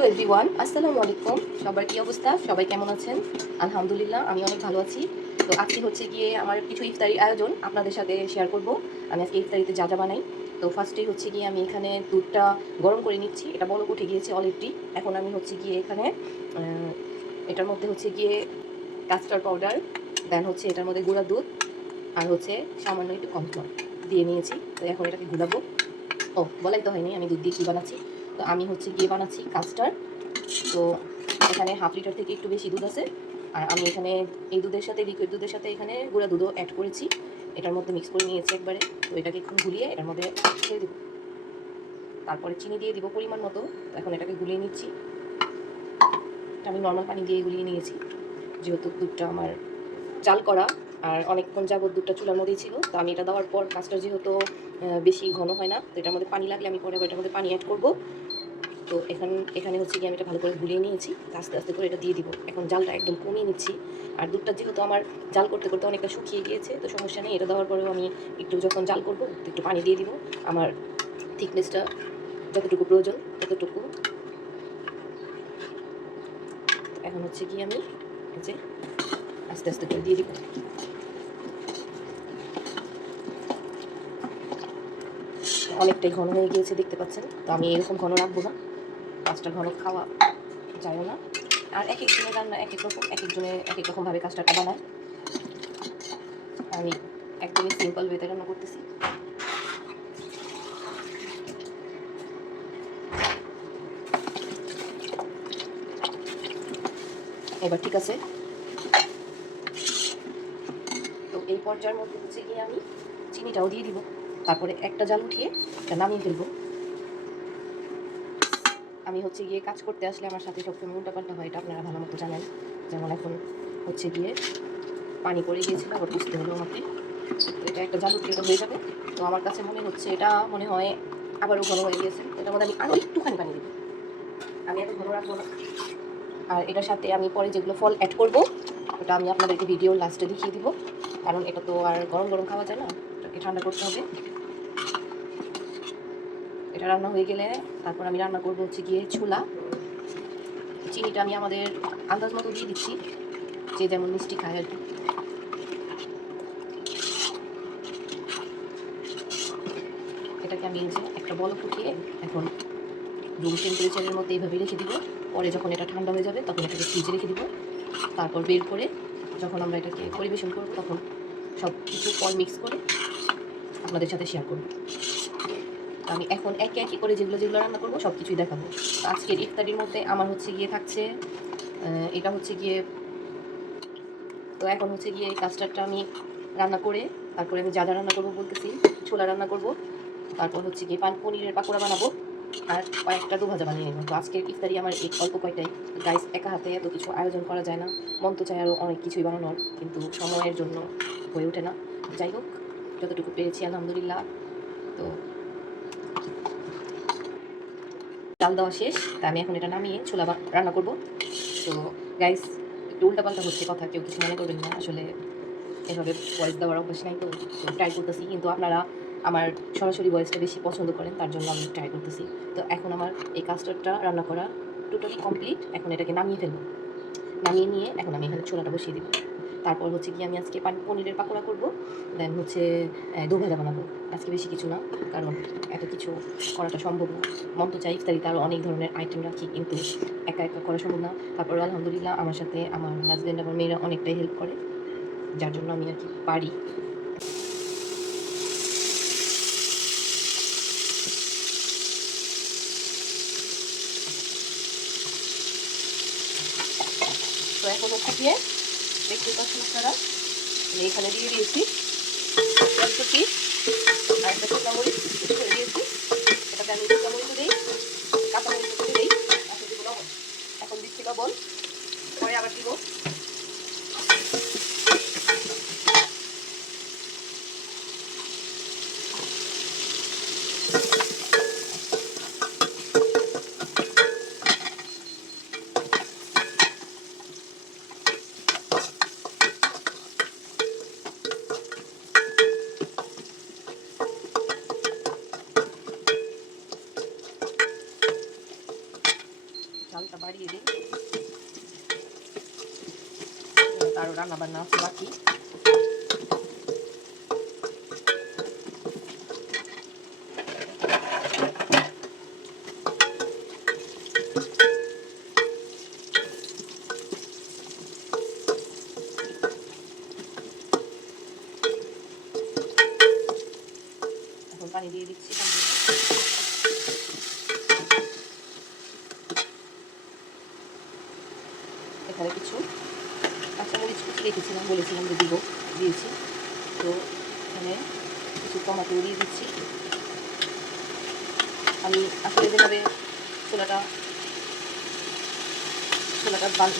Hello everyone, আসসালামু আলাইকুম। সবার কি অবস্থা? সবাই কেমন আছেন? আলহামদুলিল্লাহ, আমি অনেক ভালো আছি। তো আজকে হচ্ছে গিয়ে আমার কিছু ইফতারির আয়োজন আপনাদের সাথে শেয়ার করব। আমি আজকে ইফতারিতে যা বানাই। তো ফার্স্টেই হচ্ছে গিয়ে আমি এখানে দুধটা গরম করে নিচ্ছি। এটা বলক উঠে গিয়েছে অলরেডি। এখন আমি হচ্ছে গিয়ে এখানে এটার মধ্যে হচ্ছে গিয়ে কাস্টার্ড পাউডার, দেন হচ্ছে এটার মধ্যে গুঁড়া দুধ, আর হচ্ছে সামান্য একটু কর্নফ্লাওয়ার দিয়ে নিয়েছি। তো এখন এটাকে গুলাবো। বলাই তো হয়নি আমি দুধ দিয়ে কী বানাচ্ছি। তো আমি হচ্ছে গিয়ে বানাচ্ছি কাস্টার্ড। তো এখানে হাফ লিটার থেকে একটু বেশি দুধ আছে। আর আমি এখানে এই দুধের সাথে, লিকুইড দুধের সাথে এখানে গুঁড়া দুধও অ্যাড করেছি। এটার মধ্যে মিক্স করে নিয়েছি একবারে। তো এটাকে একটু গুলিয়ে এটার মধ্যে ছেড়ে দেবো। তারপরে চিনি দিয়ে দিব পরিমাণ মতো। এখন এটাকে গুলিয়ে নিচ্ছি। আমি নর্মাল পানি দিয়ে গুলিয়ে নিয়েছি, যেহেতু দুধটা আমার চাল করা আর অনেকক্ষণ যাবত দুধটা চুলার মধ্যেই ছিল। তো আমি এটা দেওয়ার পর কাজটা যেহেতু বেশি ঘন হয় না, তো এটার মধ্যে পানি লাগলে আমি পরে এটার মধ্যে পানি অ্যাড করবো। তো এখানে হচ্ছে গিয়ে আমি এটা ভালো করে গুলিয়ে নিয়েছি। আস্তে আস্তে করে এটা দিয়ে দিব। এখন জালটা একদম কমিয়ে নিচ্ছি। আর দুধটা যেহেতু আমার জাল করতে করতে অনেকটা শুকিয়ে গিয়েছে, তো সমস্যা নেই। এটা দেওয়ার পরেও আমি একটু যখন জাল করবো একটু পানি দিয়ে দিব। আমার থিকনেসটা যতটুকু প্রয়োজন ততটুকু। এখন হচ্ছে গিয়ে আমি যে আস্তে আস্তে করে দিয়ে দিব। অনেকটাই ঘন হয়ে গিয়েছে দেখতে পাচ্ছেন। তো আমি এরকম ঘন রাখবো না, কাজটা ঘন খাওয়া যায়ও না। আর এক একজনের রান্না এক এক রকম, এক একজনে এক এক রকমভাবে কাজটাটা বানায়। আমি একদমই সিম্পল ওয়েতে রান্না করতেছি। এবার ঠিক আছে। তো এই পর্যায়ের মধ্যে হচ্ছে গিয়ে আমি চিনিটাও দিয়ে দিব। তারপরে একটা জাল উঠিয়ে এটা নামিয়ে ফেলবো। আমি হচ্ছে গিয়ে কাজ করতে আসলে আমার সাথে সবসময় উল্টাপাল্টা হয়, এটা আপনারা ভালো মতো জানেন। যেমন এখন হচ্ছে গিয়ে পানি পড়ে গিয়েছিল, আবার বুঝতে হলো আমাকে। তো এটা একটা জাল উঠিয়ে এটা হয়ে যাবে। তো আমার কাছে মনে হচ্ছে এটা মনে হয় আবারও ঘন হয়ে গিয়েছে। এটার মধ্যে আমি আরও একটুখানি পানি দেবো। আমি এত ঘন রাখবো না। আর এটার সাথে আমি পরে যেগুলো ফল অ্যাড করব ওটা আমি আপনাদেরকে ভিডিওর লাস্টে দেখিয়ে দিব, কারণ এটা তো আর গরম গরম খাওয়া যায় না, এটাকে ঠান্ডা করতে হবে। এটা রান্না হয়ে গেলে তারপর আমি রান্না করবো হচ্ছে গিয়ে ছোলা। চিনিটা আমি আমাদের আন্দাজ মতো দিয়ে দিচ্ছি, যে যেমন মিষ্টি খায় আর কি। এটাকে আমি এই যে একটা বলক উঠিয়ে এখন রুম টেম্পারেচারের মধ্যে এইভাবে রেখে দিব। পরে যখন এটা ঠান্ডা হয়ে যাবে তখন এটাকে ফ্রিজে রেখে দিব। তারপর বের করে যখন আমরা এটাকে পরিবেশন করব তখন সব কিছু ফল মিক্স করে আপনাদের সাথে শেয়ার করব। আমি এখন একে একে করে যেগুলো যেগুলো রান্না করবো সব কিছুই দেখাবো। আজকের ইফতারির মধ্যে আমার হচ্ছে গিয়ে থাকছে এটা হচ্ছে গিয়ে, তো এখন হচ্ছে গিয়ে এই কাস্টার্ডটা আমি রান্না করে তারপরে আমি যা যা রান্না করবো বলতেছি। ছোলা রান্না করব, তারপর হচ্ছে গিয়ে পনিরের পাকোড়া বানাবো, আর কয়েকটা দু ভাজা বানিয়ে নেবো। তো আজকের ইফতারি আমার এই অল্প কয়টাই। গাইস, একা হাতে এত কিছু আয়োজন করা যায় না। মন তো চায় আরও অনেক কিছুই বানানোর, কিন্তু সময়ের জন্য হয়ে ওঠে না। যাই হোক, যতটুকু পেরেছি আলহামদুলিল্লাহ। তো চাল দেওয়া শেষ, তা আমি এখন এটা নামিয়ে ছোলা রান্না করব। তো গাইস, একটু উল্টাপাল্টা হচ্ছে কথা, কেউ কিছু মনে করবেন না। আসলে এভাবে ভয়েস দেওয়ার অভ্যাস নাই, তো ট্রাই করতেছি। কিন্তু আপনারা আমার সরাসরি ভয়েসটা বেশি পছন্দ করেন, তার জন্য আমি ট্রাই করতেছি। তো এখন আমার এই কাস্টার্ডটা রান্না করা টোটালি কমপ্লিট। এখন এটাকে নামিয়ে ফেলবো। নামিয়ে নিয়ে এখন আমি এখানে ছোলাটা বসিয়ে দিব। তারপর হচ্ছে কি আমি আজকে পনিরের পাকোড়া করব, দেন হচ্ছে দো ভাজা বানাবো। আজকে বেশি কিছু না, কারণ এত কিছু করাটা সম্ভব না। মন তো চাই ইফতারিতে আরও অনেক ধরনের আইটেম রাখি, কিন্তু একা একা করা সম্ভব না। তারপর আলহামদুলিল্লাহ আমার সাথে আমার হাজব্যান্ড, আমার মেয়েরা অনেকটাই হেল্প করে, যার জন্য আমি আর কি পারি। তো এখন হচ্ছে গিয়ে দেখতে পাচ্ছেন আপনারা, আমি এখানে দিয়ে দিয়েছি ফুলকপি আর একটা শুকনো মরিচ করে দিয়েছি। এটাতে আমি শুকনো মরিচও দিই, কাঁচা মরিচও করে দিই, এখন দিব লবণ। এখন দিচ্ছি লবণ, পরে আবার দিব। চালটা বাড়িয়ে দিই, আরও রান্না বান্না আছে বাকি। এখন পানি দিয়ে দিচ্ছি। এখানে কিছু কাঁচামরিচ কুচি রেখেছিলাম, বলেছিলাম যে দিব, দিয়েছি। তো এখানে কিছু টমেটো দিয়ে দিচ্ছি। আমি আসলে যেভাবে ছোলাটা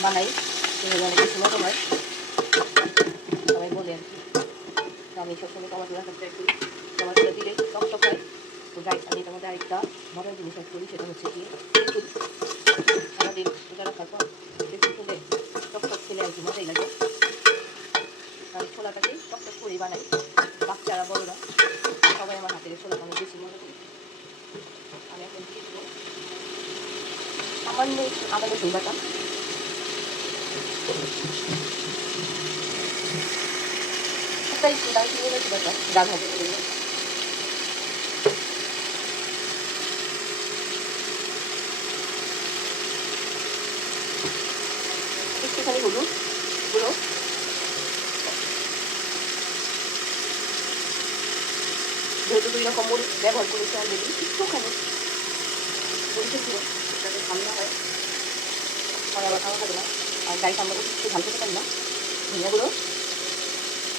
বানাই সেভাবে অনেক বেশি মজা হয়, সবাই বলে আর কি। তো আমি সবসময় টমেটো রাখার ট্রাই করি, টমেটোটা দিলেই টকটক হয়। তো গাইস, আমি এটার মধ্যে আরেকটা মজার জিনিস অ্যাড করি, সেটা হচ্ছে কি তেঁতুল। সারাদিন ওটা রাখার পর তেঁতুল খেলে টকটক খেলে আর কি মজাই লাগে। আমি ছোলাটাকে টকটক করেই বানাই, বাচ্চারা বড়রা সবাই আমার হাতের ছোলাটা অনেক বেশি মজা করি। আমি এখন দিয়ে দেবো সামান্য একটু আদা রসুন বাটা, একটাই দারচিনি রসুন বাটা, গান হবে একটুখানি হলুদ গুঁড়ো, যেহেতু 2 রকম মরিচ ব্যবহার করেছি অলরেডি, একটুখানি মরিচের গুঁড়ো, যাতে ঝাল না হয়, পরে আবার খাওয়া যাবে না। আর গাইস, আমরা একটু ঝাল খেতে পারি না। ধনিয়া গুঁড়ো,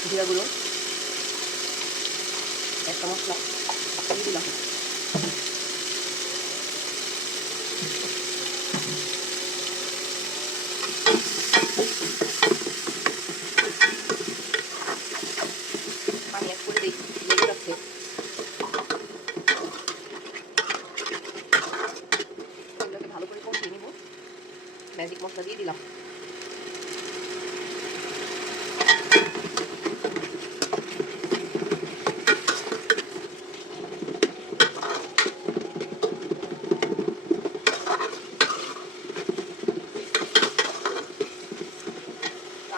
জিরা গুঁড়ো, একটা মশলা দিয়ে দিলাম। পানি অ্যাড করে দিই, লেগে যাচ্ছে। এগুলোকে ভালো করে কষিয়ে নিব। ম্যাজিক মশলা দিয়ে দিলাম।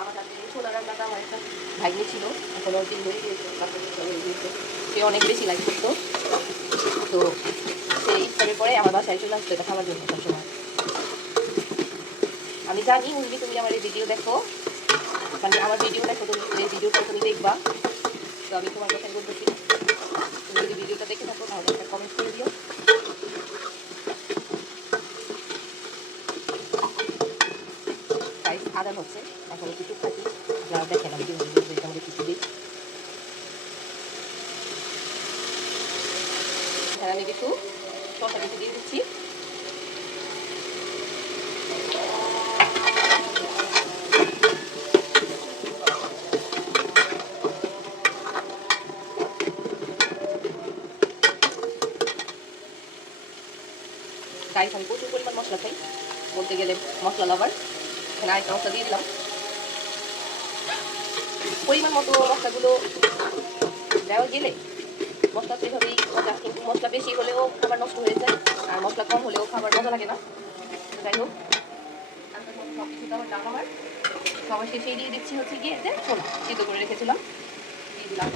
আমার হাতে ছোলা রান্নাটা আমার একটা ভাগ্নে ছিল, এখন ওর দিন হয়ে গিয়েছে, সে অনেক বেশি লাইক করতো। তো সে ইফতারের পরে আমার বাসায় চলে আসতো এটা খাওয়ার জন্য সবসময়। আমি জানি উনি, তুমি আমার এই ভিডিও দেখো, মানে আমার ভিডিও দেখো, তুমি এই ভিডিওটা তুমি দেখবা। তো আমি তোমার কথাই বলতেছি, তুমি যদি ভিডিওটা দেখে থাকো তাহলে একটা কমেন্ট করে দিও। গাইস, আদান হচ্ছে, এখন একটু চুপ থাকি, আপনারা দেখেন আমি কীভাবে আমাদের কিছু দিই। এখানে আমি কিছু শসা কিছু দিয়ে দিচ্ছি। গাইস, আমি প্রচুর পরিমাণ মশলা খাই, বলতে গেলে মশলা লাভার। এখানে আরেকটা মশলা দিয়ে দিলাম। পরিমাণ মতো মশলাগুলো দেওয়া গেলে মশলা তো এভাবেই মজা, কিন্তু মশলা বেশি হলেও খাবার নষ্ট হয়ে যায়, আর মশলা কম হলেও খাবার মজা লাগে না। যাই হোক, সব কিছু তো আমার ডাল আমার সবার শেষেই দিয়ে দিচ্ছি হচ্ছে গিয়ে যে ছোলা সিদ্ধ করে রেখেছিলাম, দিয়ে দিলাম।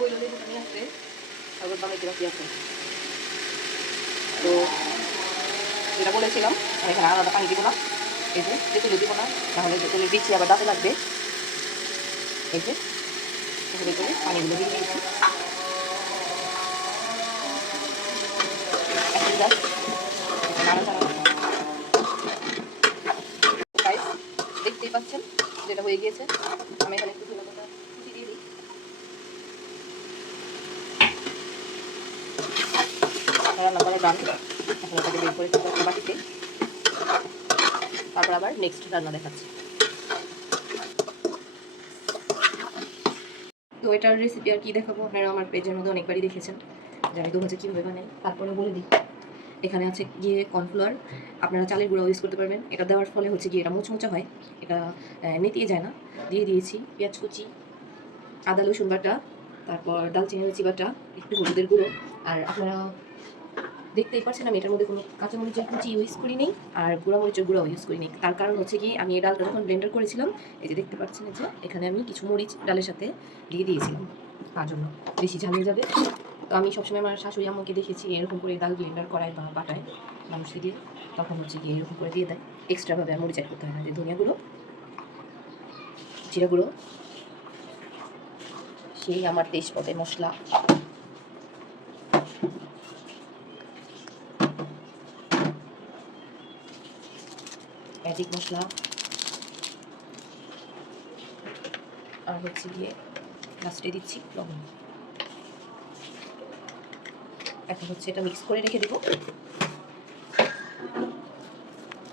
কইলো লেবু নিয়ে আসতে তারপর দামে কি আছে। তো যেটা বলেছিলাম, আমি এখানে আলাদা পানি দিব না, এই যে তেঁতুলে দিব না, তাহলে তেঁতুলের বিচি আবার দাঁতে লাগবে। এই যে এগুলো করে পানিগুলো দিয়ে দিয়েছি। এখন জাস্ট নাড়াচাড়া, গাইস দেখতেই পাচ্ছেন যেটা হয়ে গিয়েছে। আমি এখানে একটু ধনেপাতা কুচি দিয়ে দিই। রান্না করা ডান, এখন ওটাকে বের করে একটা বাটিতে, তারপর আবার নেক্সট রান্না দেখাচ্ছি। তো এটার রেসিপি আর কি দেখাবো, আপনারা আমার পেজের মধ্যে অনেকবারই দেখেছেন। জানি দু ভাজা কীভাবে বানাই, তারপরে বলে দিই। এখানে আছে গিয়ে কর্নফ্লাওয়ার, আপনারা চালের গুঁড়াও ইউজ করতে পারবেন। এটা দেওয়ার ফলে হচ্ছে গিয়ে এটা মুচমুচা হয়, এটা নেতিয়ে যায় না। দিয়ে দিয়েছি পেঁয়াজ কুচি, আদা রসুন বাটা, তারপর দালচিনি রুচি বাটা, একটু হলুদের গুঁড়ো। আর আপনারা দেখতেই পাচ্ছেন আমি এটার মধ্যে কোনো কাঁচামরিচের কুচি ইউজ করি নেই, আর গুঁড়ামরিচের গুঁড়াও ইউজ করি নেই। তার কারণ হচ্ছে কি, আমি এই ডালটা যখন ব্লেন্ডার করেছিলাম, এই যে দেখতে পাচ্ছেন যে এখানে আমি কিছু মরিচ ডালের সাথে দিয়ে দিয়েছিলাম, তার জন্য বেশি ঝাল হয়ে যাবে। তো আমি সবসময় আমার শাশুড়ি আম্মুকে দেখেছি এরকম করে ডাল ব্লেন্ডার করায় বা বাটায় মানুষকে দিয়ে, তখন হচ্ছে গিয়ে এরকম করে দিয়ে দেয়, এক্সট্রাভাবে আর মরিচ অ্যাড করতে হয় না। যে ধনিয়া গুঁড়ো, জিরা গুঁড়ো, সেই আমার টেস্ট পাবে মশলা, ম্যাজিক মশলা, আর হচ্ছে গিয়ে লাস্টে দিচ্ছি লবণ। এখন হচ্ছে এটা মিক্স করে রেখে দেবো।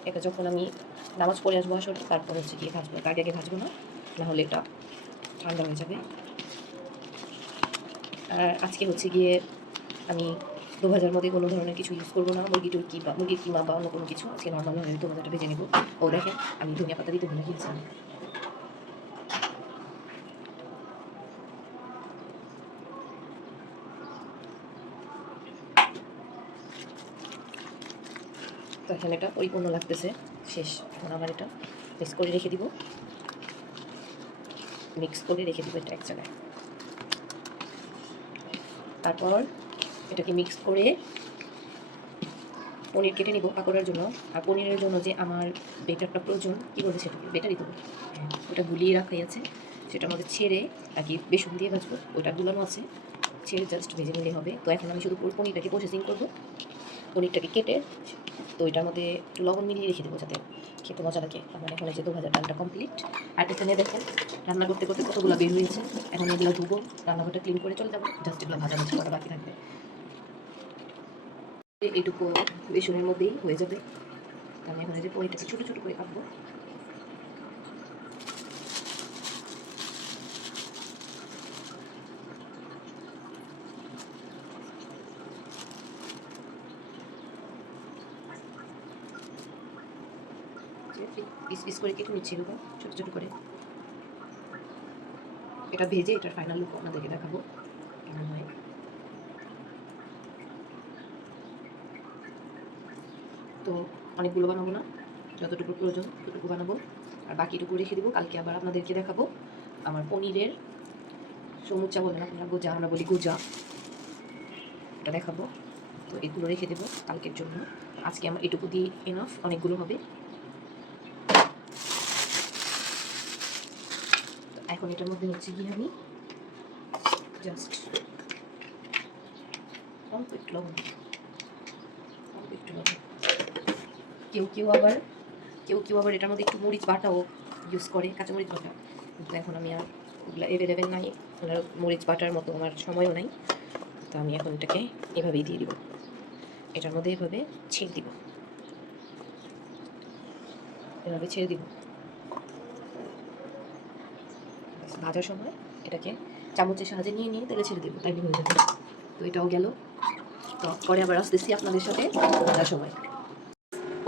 এটা যখন আমি নামাজ পড়ে আসবো আসলে, তারপর হচ্ছে গিয়ে ভাজবো, তার আগে ভাজবো না, নাহলে এটা ঠান্ডা হয়ে যাবে। আর আজকে হচ্ছে গিয়ে আমি দো ভাজার মধ্যে কোনো ধরনের কিছু ইউজ করবো না, মুরগি টুরগি বা মুরগির কিমা বা অন্য কোনো কিছু। আজকে নর্মালভাবে দো ভাজাটা ভেজে নেবো। ও দেখেন আমি ধনিয়া পাতা দিতে ভুলে গিয়েছিলাম। তো এখন এটা পরিপূর্ণ লাগতেছে, শেষ। এখন আবার এটা মিক্স করে রেখে দিব, এটা এক জায়গায়। তারপর এটাকে মিক্স করে পনির কেটে নিব পাকোড়ার জন্য। আর পনিরের জন্য যে আমার বেটারটা প্রয়োজন, কী বলছে সেটাকে বেটারই দেবো, হ্যাঁ ওটা গুলিয়ে রাখাই আছে, সেটার মধ্যে ছেড়ে আর কি বেসন দিয়ে ভাজবো, ওটা গুলানো আছে, ছেড়ে জাস্ট ভেজে নিলেই হবে। তো এখন আমি শুধু পনিরটাকে প্রসেসিং করবো, পনিরটাকে কেটে তো এটার মধ্যে একটু লবণ মিলিয়ে রেখে দেবো যাতে খেতে মজা লাগে। আমার এখন এই যে দো ভাজার ডালটা কমপ্লিট। আর এখানে দেখেন রান্না করতে করতে কতগুলো বের হয়েছে। এখন এগুলো ধুবো, রান্নাঘরটা ক্লিন করে চলে যাবো, জাস্ট এগুলো ভাজা ভাজি করা বাকি থাকবে। এইটুকু বেসনের মধ্যেই হয়ে যাবে। আমি এখন এই যে পনিরটাকে ছোটো ছোটো করে কাটবো। পিস পিস করে কেটে নিচ্ছি এরকম ছোটো ছোটো করে। এটা ভেজে এটার ফাইনাল লুক আপনাদেরকে দেখাবো কেমন হয়। তো অনেকগুলো বানাবো না, যতটুকু প্রয়োজন ততটুকু বানাবো, আর বাকিটুকু রেখে দেবো। কালকে আবার আপনাদেরকে দেখাবো আমার পনিরের সমুচা, বলেন আপনারা গোজা, আমরা বলি গোজা, এটা দেখাবো। তো এগুলো রেখে দেবো কালকের জন্য। আজকে আমার এটুকু দিয়ে এনাফ, অনেকগুলো হবে। এখন এটার মধ্যে হচ্ছে গিয়ে আমি জাস্ট অল্প একটু লবণ, কেউ কেউ আবার এটার মধ্যে একটু মরিচ বাটাও ইউজ করে, কাঁচামরিচ বাটা, কিন্তু এখন আমি আর ওগুলো অ্যাভেলেবেল নাই, ওনার মরিচ বাটার মতো আমার সময়ও নাই। তো আমি এখন এটাকে এভাবেই দিয়ে দিব, এটার মধ্যে এভাবে ছেড়ে দিব, এভাবে ছেড়ে দিব। ভাজার সময় এটাকে চামচের সাহায্যে নিয়ে নিয়ে তেলে ছেড়ে দেবো, তাই হয়ে যাবে। তো এটাও গেল। তো পরে আবার আসতেছি আপনাদের সাথে ভাজার সময়।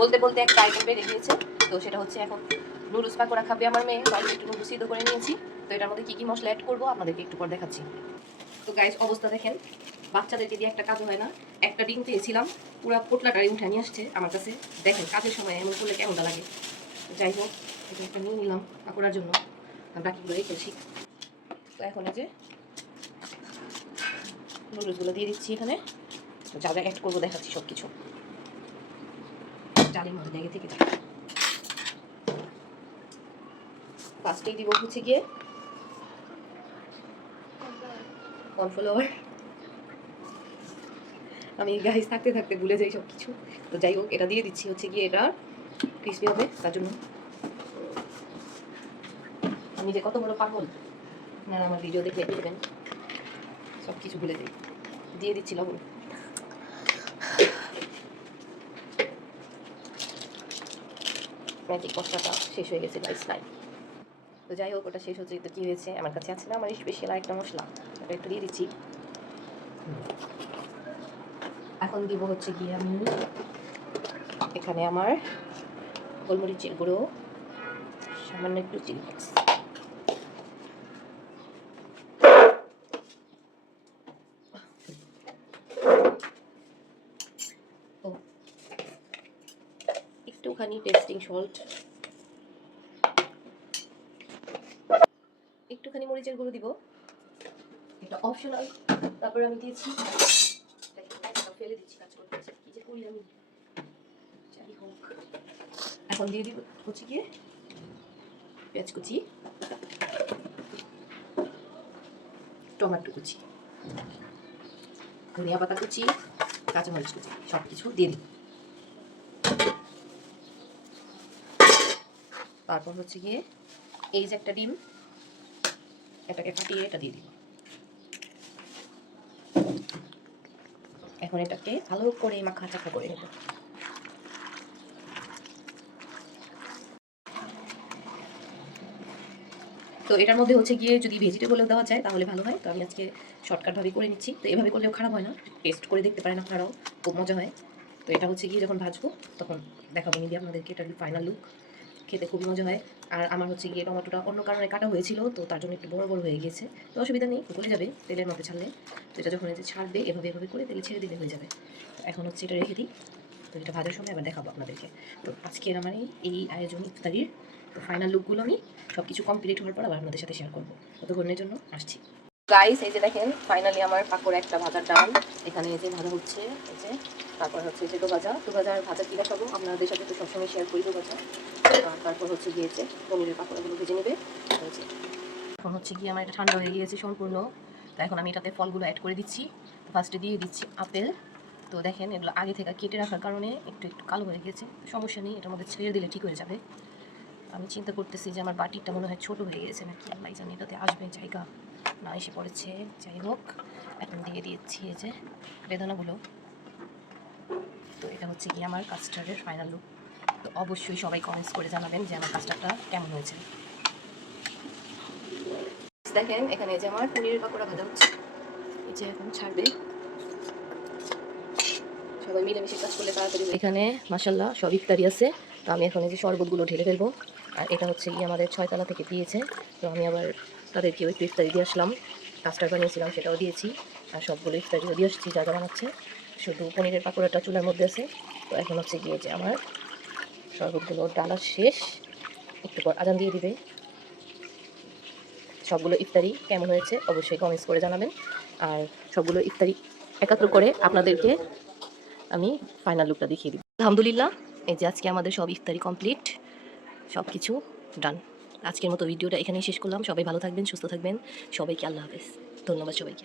বলতে বলতে একটা আইটেম বেড়ে গিয়েছে, তো সেটা হচ্ছে এখন নুডলস পাকোড়া খাবে আমার মেয়ে, তো আমি একটু নুডলস সিদ্ধ করে নিয়েছি। তো এটার মধ্যে কী কী মশলা অ্যাড করবো আপনাদেরকে একটু পর দেখাচ্ছি। তো গাইস অবস্থা দেখেন, বাচ্চাদেরকে দিয়ে একটা কাজ হয় না। একটা ডিম পেয়েছিলাম, পুরো পোটলাটাই উঠে নিয়ে আসছে আমার কাছে। দেখেন কাজের সময় এমন করলে কেমনটা লাগে। যাই হোক, এটা একটা নিয়ে নিলাম পাকোড়ার জন্য, বাকিগুলো রেখেছি। তো এখন এই যে নুডলসগুলো দিয়ে দিচ্ছি এখানে, যা যা অ্যাড করবো দেখাচ্ছি সব কিছু, চালের মধ্যে লেগে থেকে যায়। ফার্স্টেই দিব হচ্ছে গিয়ে কর্নফ্লাওয়ার। আমি গাইস থাকতে থাকতে ভুলে যাই সব কিছু। তো যাই হোক, এটা দিয়ে দিচ্ছি হচ্ছে গিয়ে এটা ক্রিসপি হবে তার জন্য। আমি যে কত বড় পাগল, আপনারা আমার ভিডিও দেখলে বুঝবেন, সব কিছু ভুলে যাই। দিয়ে দিচ্ছি লবণ। ম্যাজিক মশলাটা শেষ হয়ে গেছে গাইস, নাই। তো যাই হোক, ওটা শেষ হচ্ছে, তো কী হয়েছে, আমার কাছে আছে না আমার স্পেশাল আরেকটা মশলা, ওটা একটু দিয়ে দিচ্ছি। এখন দিব হচ্ছে গিয়ে আমি এখানে আমার গোলমরিচের গুঁড়ো, সামান্য একটু চিলি ফ্লেক্স। একটুখানি টেস্টিং সল্ট, একটুখানি মরিচের গুঁড়ো দিব, এটা অপশনাল। তারপরে আমি দিয়েছি, ফেলে দিচ্ছি, কাজ করতেছি, কি যে করি আমি, যাই হোক। এখন দিয়ে দিব হচ্ছে গিয়ে পেঁয়াজ কুচি, টমেটো কুচি, ধনিয়া পাতা কুচি, কাঁচামরিচ কুচি, সব কিছু দিয়ে দিই। তারপর হচ্ছে গিয়ে এই যে একটা ডিম, এটাকে ফাটিয়ে এটা দিয়ে দিব। এখন এটাকে ভালো করে মাখা চাখা করে নেব। তো এটার মধ্যে হচ্ছে গিয়ে যদি ভেজিটেবলও দেওয়া যায় তাহলে ভালো হয়। তো আমি আজকে শর্টকাটভাবে করে নিচ্ছি। তো এভাবে করলেও খারাপ হয় না, টেস্ট করে দেখতে পারেন আপনারাও, খুব মজা হয়। তো এটা হচ্ছে গিয়ে যখন ভাজবো তখন দেখাবো নিবি আপনাদেরকে এটার ফাইনাল লুক। খেতে খুবই মজা হয়। আর আমার হচ্ছে গিয়ে টমেটোটা অন্য কারণে কাটা হয়েছিল, তো তার জন্য একটু বড় বড় হয়ে গেছে। তো অসুবিধা নেই, গলে যাবে তেলের মধ্যে ছাড়লে। তো এটা যখন ছাড়বে এভাবে এভাবে করে তেলে ছেড়ে দিলে হয়ে যাবে। এখন হচ্ছে এটা রেখে দিই। তো এটা ভাজার সময় আবার দেখাবো আপনাদেরকে। তো আজকের আমার এই আয়োজন ইফতারির তো ফাইনাল লুকগুলো আমি সব কিছু কমপ্লিট হওয়ার পর আবার আপনাদের সাথে শেয়ার করবো। ততক্ষণের জন্য আসছি। গাইস, এই যে দেখেন ফাইনালি আমার পাকোড়া একটা ভাজার ডাল এখানে এই যে ভাজা হচ্ছে। এই যে তারপর হচ্ছে যে দো ভাজার ভাজা কী দেখাবো আপনাদের সাথে, তো সবসময় শেয়ার করি দো ভাজা। আর তারপর হচ্ছে গিয়েছে পনিরের পাকোড়াগুলো ভেজে নেবে। এখন হচ্ছে গিয়ে আমার এটা ঠান্ডা হয়ে গিয়েছে সম্পূর্ণ। তো এখন আমি এটাতে ফলগুলো অ্যাড করে দিচ্ছি। ফার্স্টে দিয়ে দিচ্ছি আপেল। তো দেখেন এগুলো আগে থেকে কেটে রাখার কারণে একটু একটু কালো হয়ে গেছে, সমস্যা নেই, এটার মধ্যে ছেড়ে দিলে ঠিক হয়ে যাবে। আমি চিন্তা করতেছি যে আমার বাটিটা মনে হয় ছোটো হয়ে গেছে নাকি, আল্লাহ জানি, এটাতে আসবে জায়গা না এসে পড়েছে। যাই হোক, এখন দিয়ে দিয়েছি এই যে বেদানাগুলো। তো এটা হচ্ছে কি আমার কাস্টার্ডের ফাইনাল লুক। তো অবশ্যই সবাই কমেন্টস করে জানাবেন যে আমার কাস্টার্ডটা কেমন হয়েছে। দেখেন এখানে যে আমার পনিরের পাকোড়া ভাজা হচ্ছে, এই যে এখন ছাড়বে। সবাই মিলেমিশে কাজ করলে তাড়াতাড়ি। এখানে মাশাল্লাহ সব ইফতারি আছে। তো আমি এখন এই যে শরবতগুলো ঢেলে ফেলবো। আর এটা হচ্ছে গিয়ে আমাদের 6 তলা থেকে দিয়েছে। তো আমি আবার তাদেরকেও একটু ইফতারি দিয়ে আসলাম। কাস্টার্ড বানিয়েছিলাম সেটাও দিয়েছি, আর সবগুলো ইফতারিও দিয়ে আসছি যা যা বানাচ্ছে। শুধু পনিরের পাকোড়াটা চুলার মধ্যে আছে। তো এখন হচ্ছে গিয়ে যে আমার শরবতগুলো ডালা শেষ, একটু পর আজান দিয়ে দিবে। সবগুলো ইফতারি কেমন হয়েছে অবশ্যই কমেন্টস করে জানাবেন। আর সবগুলো ইফতারি একাত্র করে আপনাদেরকে আমি ফাইনাল লুকটা দেখিয়ে দিব। আলহামদুলিল্লাহ, এই যে আজকে আমাদের সব ইফতারি কমপ্লিট, সব কিছু ডান। আজকের মতো ভিডিওটা এখানেই শেষ করলাম। সবাই ভালো থাকবেন, সুস্থ থাকবেন। সবাইকে আল্লাহ হাফেজ, ধন্যবাদ সবাইকে।